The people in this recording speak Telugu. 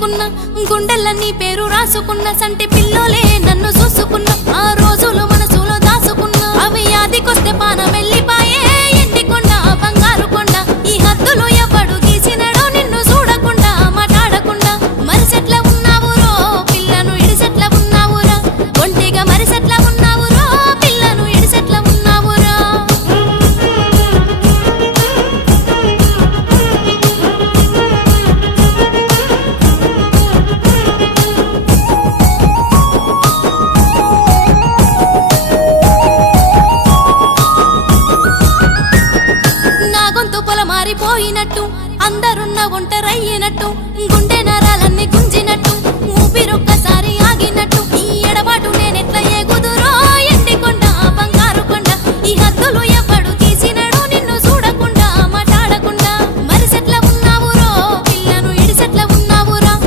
గీసుకున్నా గుండెల్ల నీ పేరు రాసుకున్న సంటి పిల్లోలే నన్ను చూసుకున్నా ఆ రోజులు మనసులో దాసుకున్నా అవి యాదికొస్తే పాన వెళ్ళి